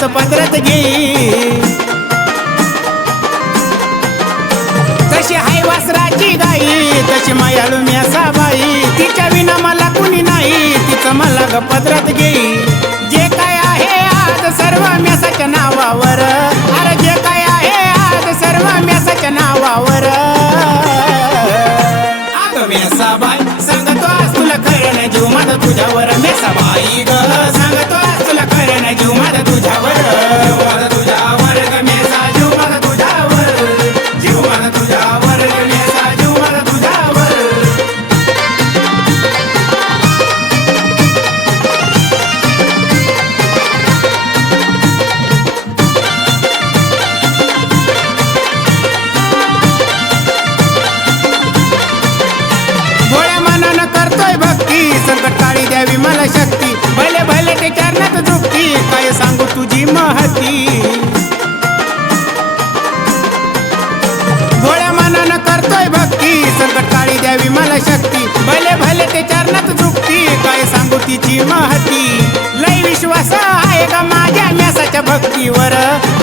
तिचं पदरत घेई तशी हाय वासराची गाई तशी मायाळू मेसा बाई. तिच्या विना मला कुणी नाही तिचं मला ग पदरात घेई काळी द्यावी मला शक्ती. भले भले ते चरणात झोपती काय सांगू तुझी महती? भोळ्या मनानं करतोय भक्ती संकट काळी द्यावी मला शक्ती. भले भले ते चरणात झुकती काय सांगू तिची महती? लय विश्वास आहे का माझ्या न्यासाच्या भक्तीवर.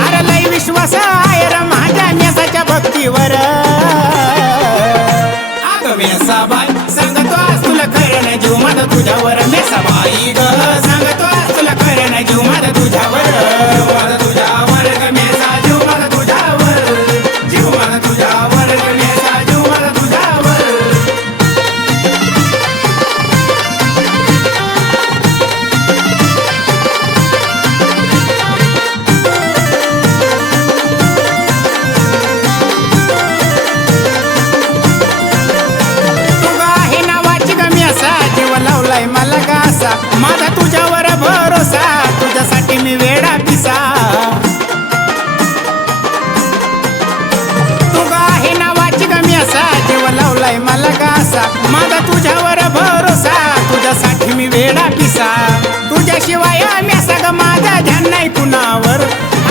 अरे लय विश्वास आहे र माझ्या न्यासाच्या भक्तीवर. अगं माझा ध्यान नाही कुणावर.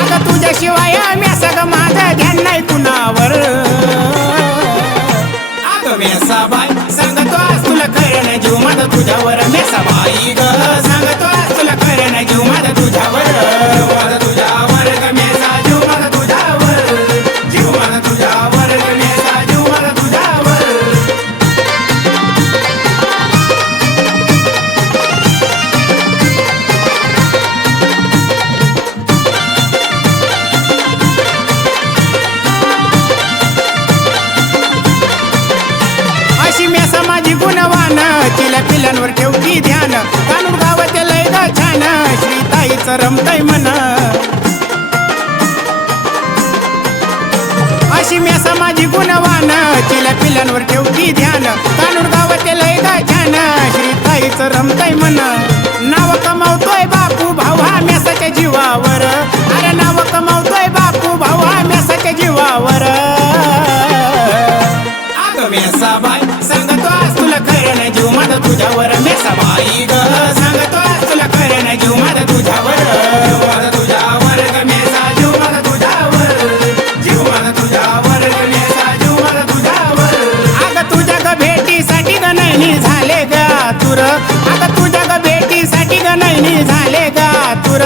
अगं तुझ्याशिवाय मी सगळं माझं माझा ध्यान वान चिल्या पिल्यांवर ठेवती ध्यान. कानूर गावाच्या लयदा छान श्री रमताय मन अशी मी समाजी गुणवान चिल्या पिल्यांवर ठेवती ध्यान. कानूर गावाच्या लयदा छान श्री ताईचं रमताय मन नाव कमावतोय बापू भाऊ भावा मेसाच्या जीवावर. अरे नाव कमावतोय बापू भावा मेसाच्या जीवावर. अगं मेसा बाय सांगतो तुला खरं जीव माझा तुझ्यावर मी ग. सांगतो तुला जीव माझा तुझ्यावर. जीव आता तुझ्या भेटीसाठी नाही झाले ग तुर आता तुझ्या भेटीसाठी का नाही झाले ग तुर